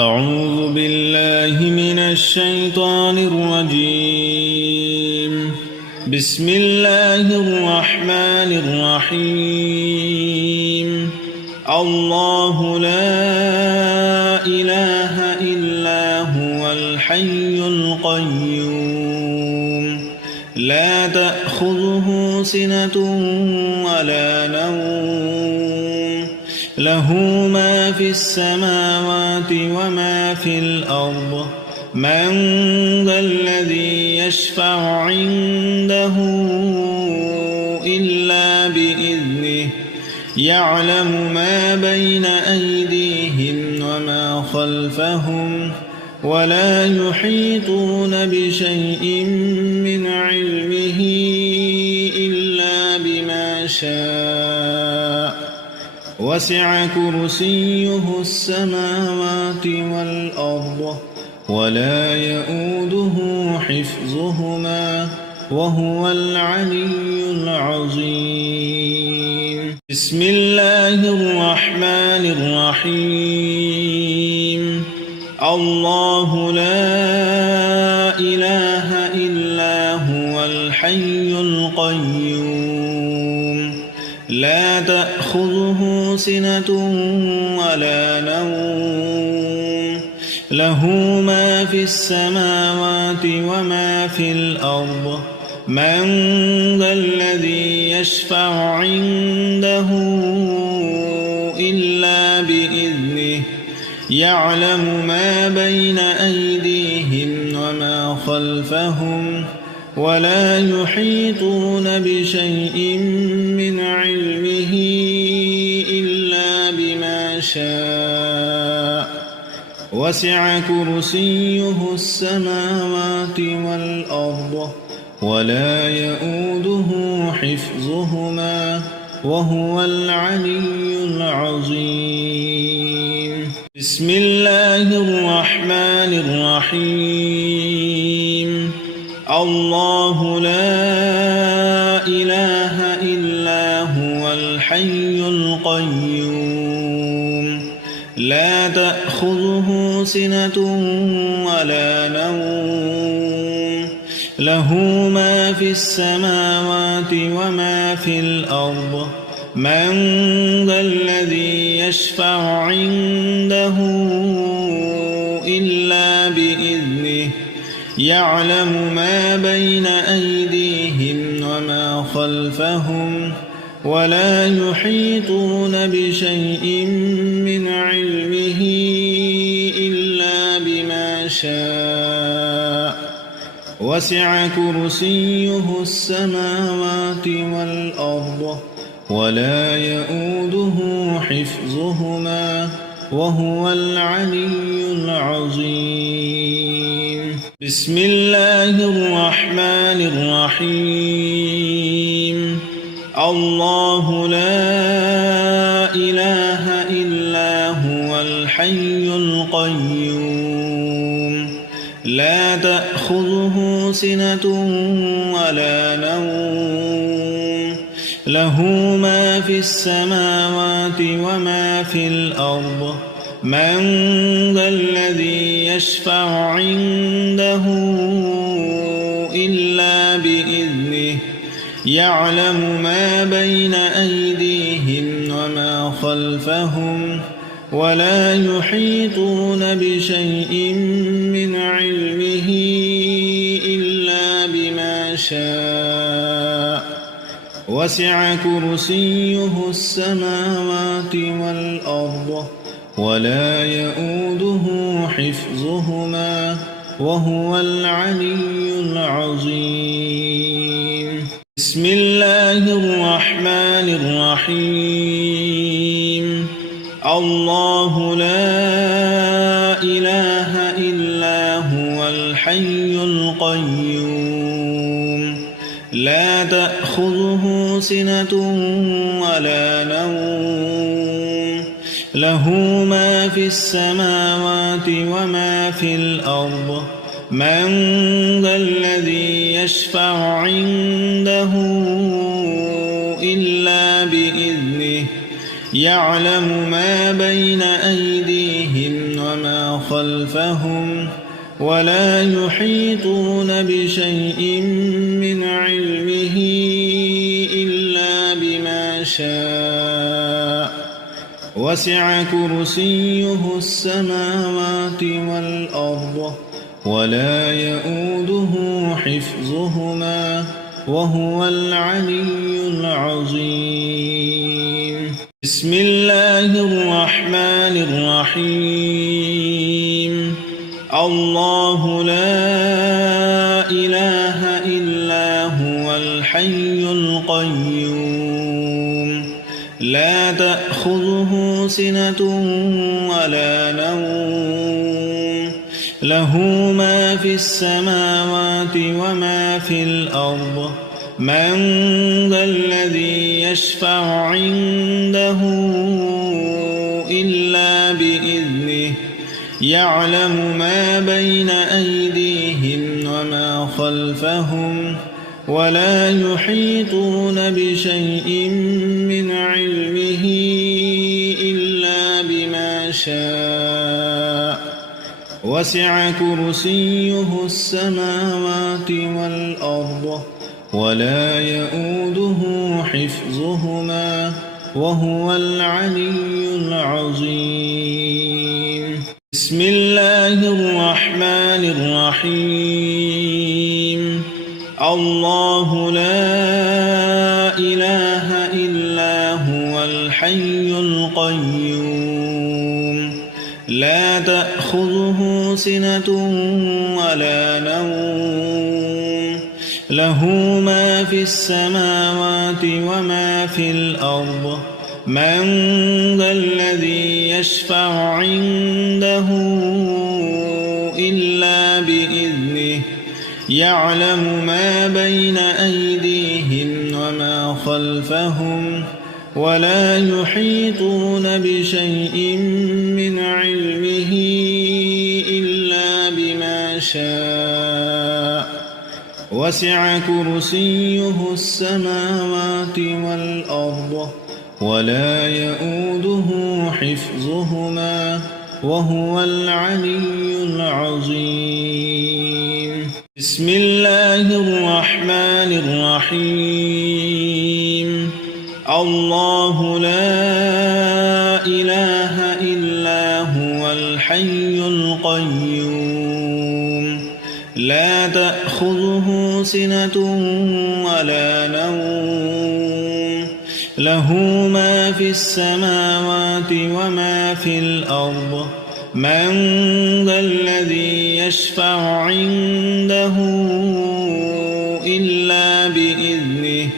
أعوذ بالله من الشيطان الرجيم. بسم الله الرحمن الرحيم. الله لا إله إلا هو الحي القيوم لا تأخذه سنة ولا نوم له ما في السماوات وما في الأرض من ذا الذي يشفع عنده إلا بإذنه يعلم ما بين أيديهم وما خلفهم ولا يحيطون بشيء من علمه إلا بما شاء وسع كرسيه السماوات والأرض ولا يؤوده حفظهما وهو العلي العظيم. بسم الله الرحمن الرحيم. الله لا إله إلا هو الحي القيوم لا تأخذه سنة ولا نوم له ما في السماوات وما في الأرض من ذا الذي يشفع عنده إلا بإذنه يعلم ما بين أيديهم وما خلفهم ولا يحيطون بشيء من علمه إلا بما شاء وسع كرسيه السماوات والأرض ولا يؤوده حفظهما وهو العلي العظيم. بسم الله الرحمن الرحيم. الله لا إله إلا هو الحي القيوم لا تأخذه سنة ولا نوم له ما في السماوات وما في الأرض من ذا الذي يشفع عنده إلا بإذنه يعلم ما بين أيديهم وما خلفهم ولا يحيطون بشيء من علمه إلا بما شاء وسع كرسيه السماوات والأرض ولا يؤوده حفظهما وهو العلي العظيم. بسم الله الرحمن الرحيم. الله لا إله إلا هو الحي القيوم لا تأخذه سنة ولا نوم له ما في السماوات وما في الأرض من ذا الذي يشفع عنده إلا بإذنه يعلم ما بين أيديهم وما خلفهم ولا يحيطون بشيء من علمه إلا بما شاء وسع كرسيه السماوات والأرض ولا يؤوده حفظهما وهو العلي العظيم. بسم الله الرحمن الرحيم. الله لا إله إلا هو الحي القيوم لا تأخذه سنة ولا نوم له ما في السماوات وما في الأرض من ذا الذي يشفع عنده إلا بإذنه يعلم ما بين أيديهم وما خلفهم ولا يحيطون بشيء من علمه إلا بما شاء وسع كرسيه السماوات والأرض ولا يؤوده حفظهما وهو العلي العظيم. بسم الله الرحمن الرحيم. الله لا إله إلا هو الحي القيوم لا تأخذه سنة ولا نوم له ما في السماوات وما في الأرض من ذا الذي يشفع عنده إلا بإذنه يعلم ما بين أيديهم وما خلفهم ولا يحيطون بشيء من علمه إلا بما شاء وسع كرسيه السماوات والأرض ولا يؤوده حفظهما وهو العلي العظيم. بسم الله الرحمن الرحيم. الله لا إله إلا هو الحي القيوم لا تأخذه سنة ولا نوم له ما في السماوات وما في الأرض من ذا الذي يشفع عنده إلا بإذنه يعلم ما بين أيديهم وما خلفهم ولا يحيطون بشيء من علمه إلا بما شاء وسع كرسيه السماوات والأرض ولا يؤوده حفظهما وهو العلي العظيم. بسم الله الرحمن الرحيم. الله لا إله إلا هو الحي القيوم لا تأخذه سنة ولا نوم له ما في السماوات وما في الأرض من ذا الذي يشفع عنده إلا بإذنه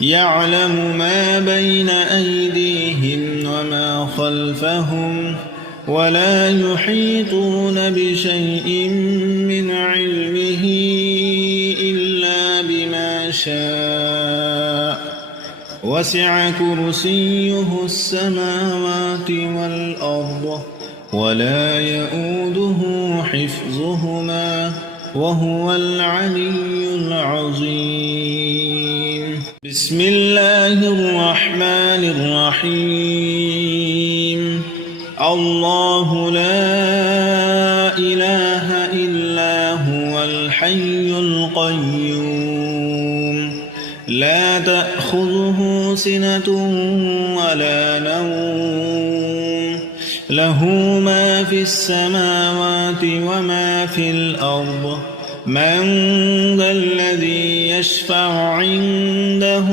يعلم ما بين أيديهم وما خلفهم ولا يحيطون بشيء من علمه إلا بما شاء وسع كرسيه السماوات والأرض ولا يؤوده حفظهما وهو العلي العظيم. بسم الله الرحمن الرحيم. الله لا إله إلا هو الحي القيوم لا تأخذه سنة ولا نوم له ما في السماوات وما في الأرض من ذا الذي يشفع عنده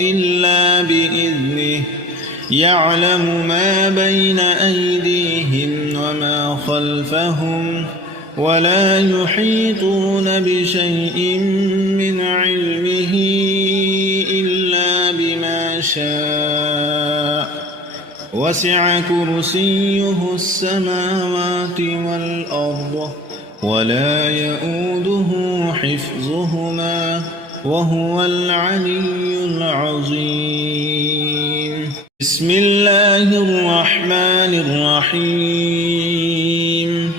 إلا بإذنه يعلم ما بين أيديهم وما خلفهم ولا يحيطون بشيء من علمه إلا بما شاء وسع كرسيه السماوات والأرض ولا يؤوده حفظهما وهو العلي العظيم. بسم الله الرحمن الرحيم.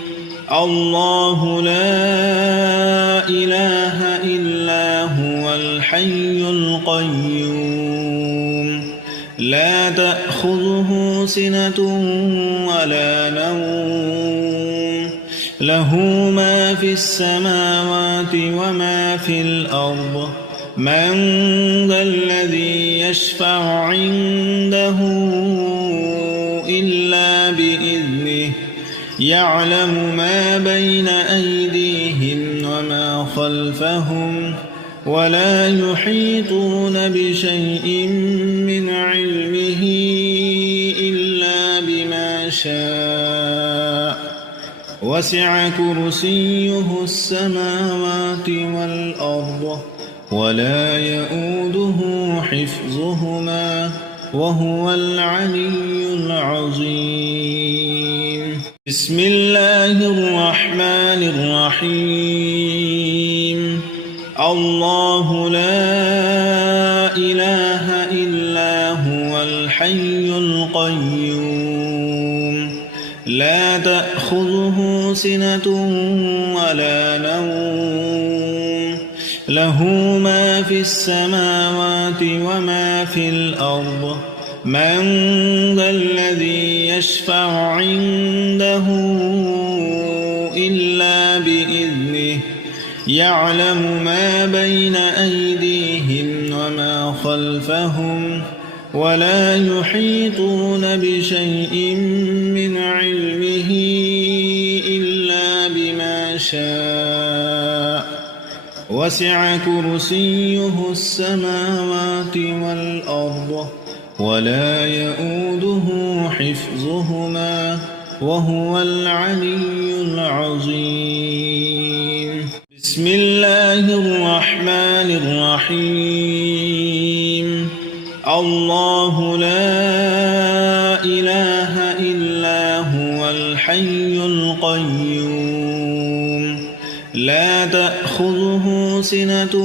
الله لا إله إلا هو الحي القيوم لا تأخذه سنة ولا نوم له ما في السماوات وما في الأرض من ذا الذي يشفع عنده إلا بإذنه يعلم ما بين أيديهم وما خلفهم ولا يحيطون بشيء من علمه إلا بما شاء وسع كرسيه السماوات والأرض ولا يؤوده حفظهما وهو العلي العظيم. بسم الله الرحمن الرحيم. الله لا إله إلا هو الحي القيوم لا تأخذه سنة ولا نوم له ما في السماوات وما في الأرض من ذا الذي يشفع عنده إلا بإذنه يعلم ما بين أيديهم وما خلفهم ولا يحيطون بشيء من علمه إلا بما شاء وسع كرسيه السماوات والأرض ولا يؤوده حفظهما وهو العلي العظيم. بسم الله الرحمن الرحيم. الله لا إله إلا هو الحي القيوم لا تأخذه سنة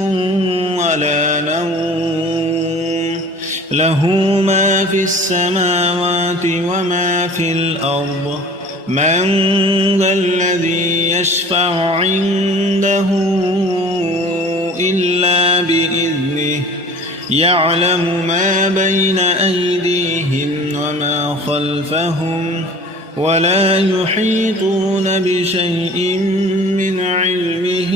ولا نوم له ما في السماوات وما في الأرض من ذا الذي يشفع عنده إلا بإذنه يعلم ما بين أيديهم وما خلفهم ولا يحيطون بشيء من علمه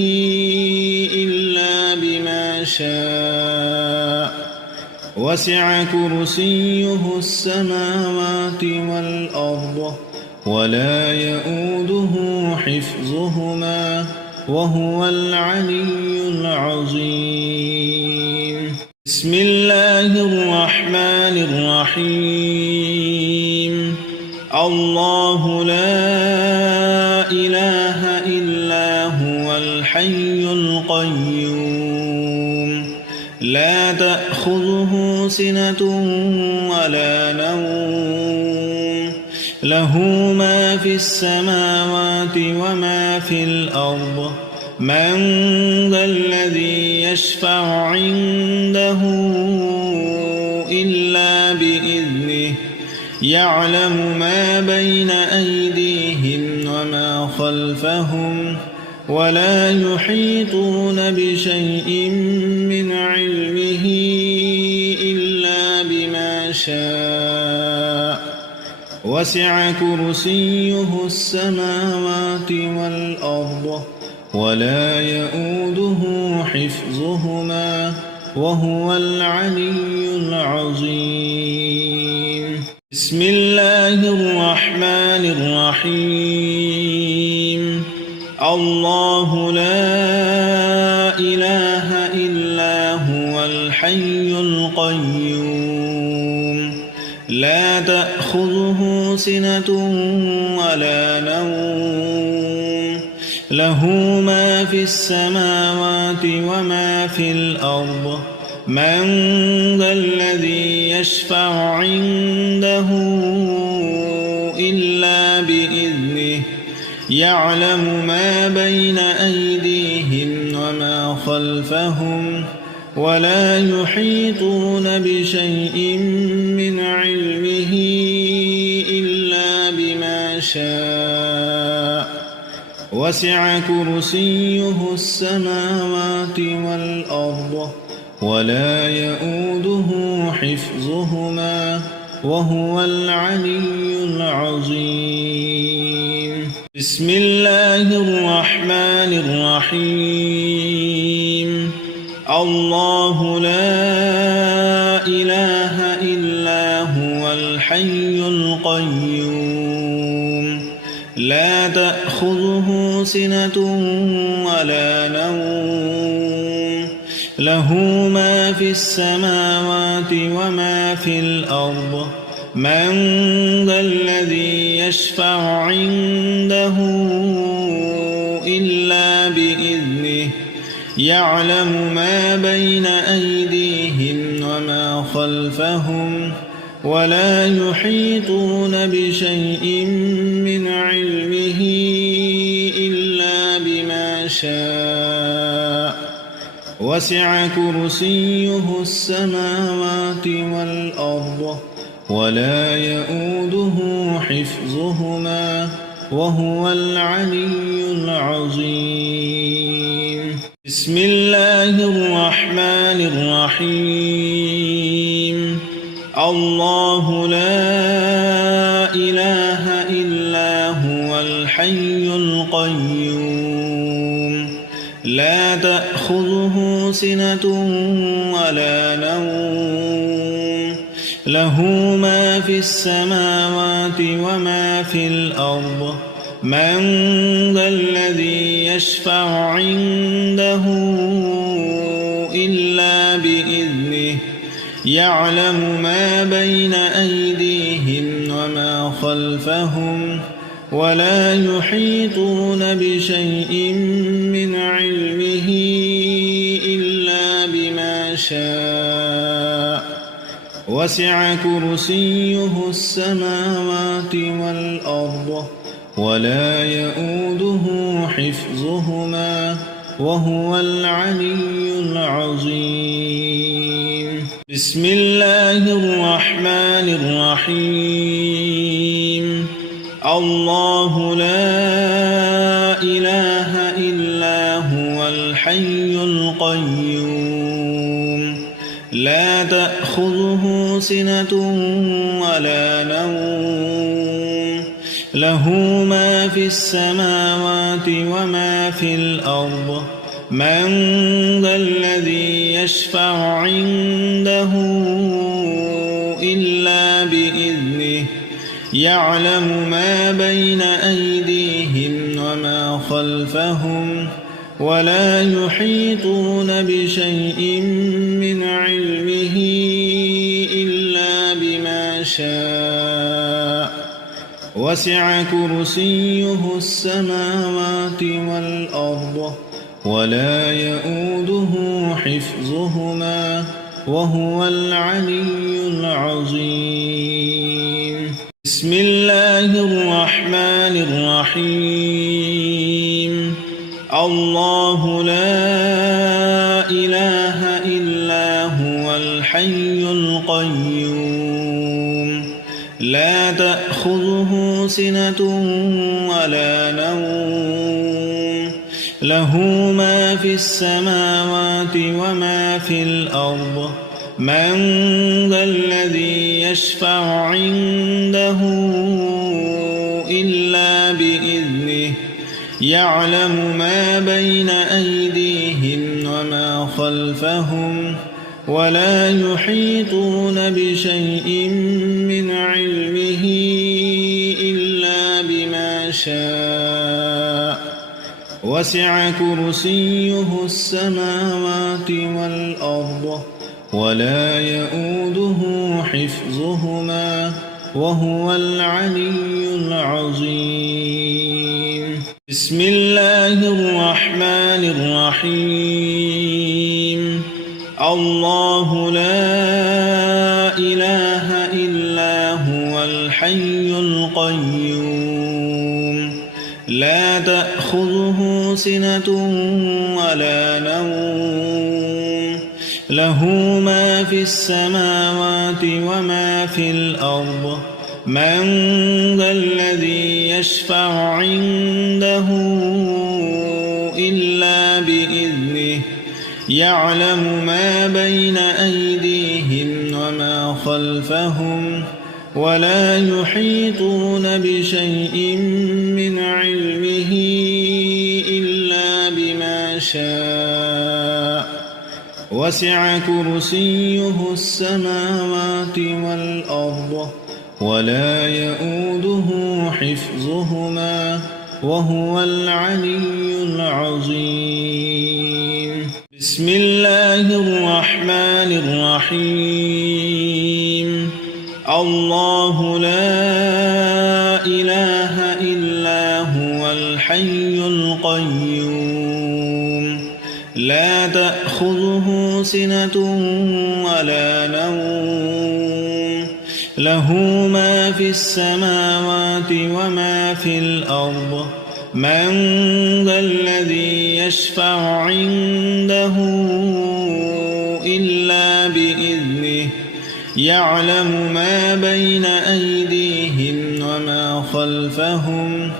إلا بما شاء وسع كرسيه السماوات والأرض ولا يؤوده حفظهما وهو العلي العظيم. بسم الله الرحمن الرحيم. الله لا إله إلا هو الحي القيوم لا تأخذه سنة ولا نوم له ما في السماوات وما في الأرض من ذا الذي يشفع عنده إلا بإذنه يعلم ما بين أيديهم وما خلفهم ولا يحيطون بشيء من علمه إلا بما شاء وسع كرسيه السماوات والأرض ولا يؤوده حفظهما وهو العلي العظيم. بسم الله الرحمن الرحيم. الله لا إله إلا هو الحي القيوم لا تأخذه سنة ولا نوم له ما في السماوات وما في الأرض من ذا الذي يشفع عنده إلا بإذنه يعلم ما بين أيديهم وما خلفهم ولا يحيطون بشيء من علمه إلا بما شاء وسع كرسيه السماوات والأرض ولا يؤوده حفظهما وهو العلي العظيم. بسم الله الرحمن الرحيم الله لا إله إلا هو الحي القيوم لا تأخذه سنة ولا نوم له ما في السماوات وما في الأرض من ذا الذي يشفع عنده إلا بإذنه يعلم ما بين أيديهم وما خلفهم ولا يحيطون بشيء من علمه إلا بما شاء وسع كرسيه السماوات والأرض ولا يؤوده حفظهما وهو العلي العظيم بسم الله الرحمن الرحيم الله لا إله إلا هو الحي القيوم لا تأخذه سنة ولا نوم له ما في السماوات وما في الأرض من ذا الذي يشفع عنده إلا بإذنه يعلم ما بين أيديهم وما خلفهم ولا يحيطون بشيء من علمه إلا بما شاء وسع كرسيه السماوات والأرض ولا يؤوده حفظهما وهو العلي العظيم بسم الله الرحمن الرحيم الله لا إله إلا هو الحي القيوم لا تأخذه سنة ولا نوم له ما في السماوات وما في الأرض من ذا الذي يشفع عنده إلا بإذنه يعلم ما بين أيديهم وما خلفهم ولا يحيطون بشيء من علمه إلا بما شاء وسع كرسيه السماوات والأرض ولا يؤوده حفظهما وهو العلي العظيم بسم الله الرحمن الرحيم الله لا إله إلا هو الحي القيوم لا تأخذه سنة ولا نوم له ما في السماوات وما في الأرض من ذا الذي يشفع عنده إلا بإذنه يعلم ما بين أيديهم وما خلفهم ولا يحيطون بشيء من علمه إلا بما شاء وسع كرسيه السماوات والأرض ولا يؤوده حفظهما وهو العلي العظيم بسم الله الرحمن الرحيم الله لا إله إلا هو الحي القيوم لا تأخذه سنة ولا نوم له ما في السماوات وما في الأرض من ذا الذي يشفع عنده إلا بإذنه يعلم ما بين أيديهم وما خلفهم ولا يحيطون بشيء من علمه وسع كرسيه السماوات والأرض ولا يؤوده حفظهما وهو العلي العظيم بسم الله الرحمن الرحيم الله لا إله إلا هو الحي القيوم لا تأخذه سنة ولا نوم له ما في السماوات وما في الأرض من ذا الذي يشفع عنده إلا بإذنه يعلم ما بين أيديهم وما خلفهم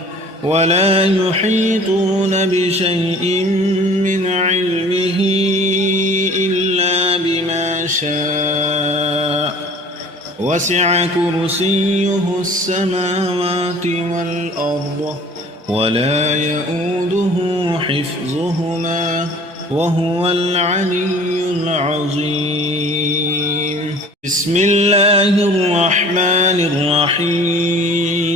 ولا يحيطون بشيء من علمه إلا بما شاء وسع كرسيه السماوات والأرض ولا يؤوده حفظهما وهو العلي العظيم بسم الله الرحمن الرحيم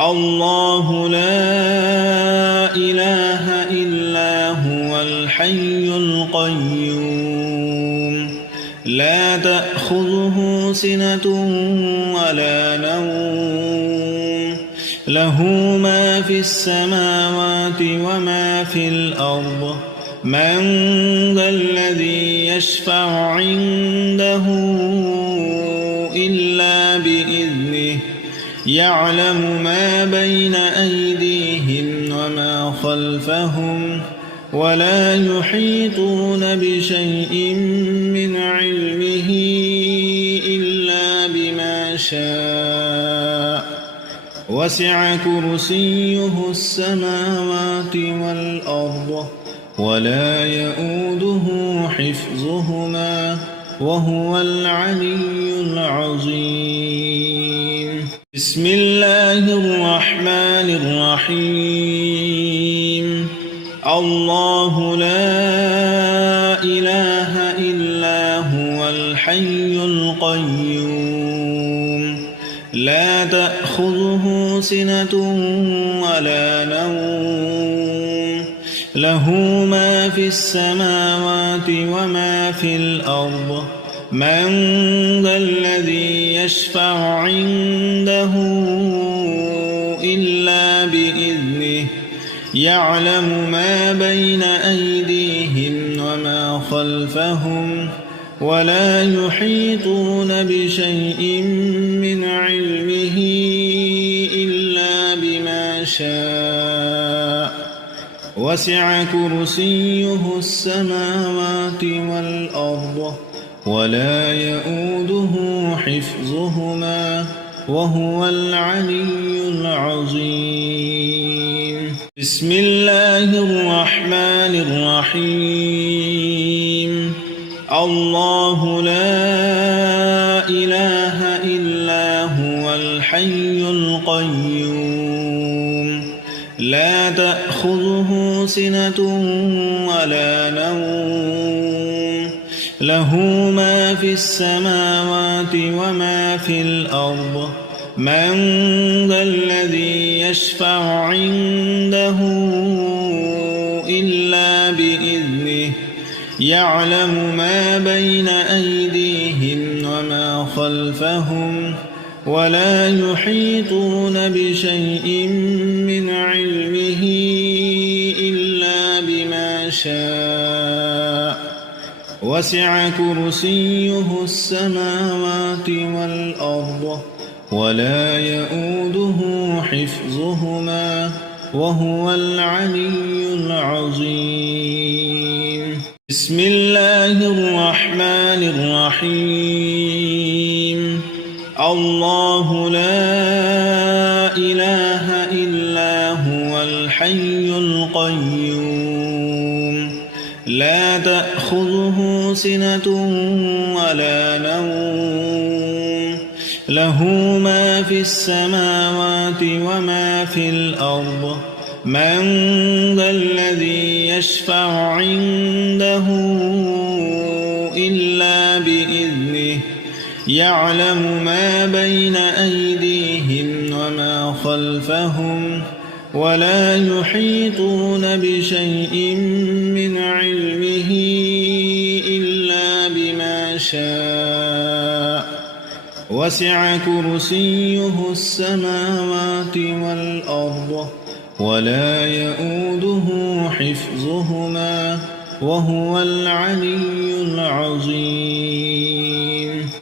الله لا إله إلا هو الحي القيوم لا تأخذه سنة ولا نوم له ما في السماوات وما في الأرض من ذا الذي يشفع عنده إلا بإذنه يعلم ما بين أيديهم وما خلفهم ولا يحيطون بشيء من علمه إلا بما شاء وسع كرسيه السماوات والأرض ولا يؤوده حفظهما وهو العلي العظيم بسم الله الرحمن الرحيم الله لا إله إلا هو الحي القيوم لا تأخذه سنة ولا نوم له ما في السماوات وما في الأرض من ذا الذي يشفع عنده إلا بإذنه يعلم ما بين أيديهم وما خلفهم ولا يحيطون بشيء من علمه إلا بما شاء وسع كرسيه السماوات والأرض ولا يؤوده حفظهما وهو العلي العظيم بسم الله الرحمن الرحيم الله لا إله إلا هو الحي القيوم لا تأخذه سنة ولا نوم له ما في السماوات وما في الأرض من ذا الذي يشفع عنده إلا بإذنه يعلم ما بين أيديهم وما خلفهم ولا يحيطون بشيء من علمه إلا بما شاء وسع كرسيه السماوات والأرض ولا يؤوده حفظهما وهو العلي العظيم بسم الله الرحمن الرحيم الله لا إله إلا هو الحي القيوم لا تأخذه سنة ولا نوم له ما في السماوات وما في الأرض من ذا الذي يشفع عنده إلا بإذنه يعلم ما بين أيديهم وما خلفهم ولا يحيطون بشيء من علمه إلا بما شاء وسع كرسيه السماوات والأرض ولا يؤوده حفظهما وهو العلي العظيم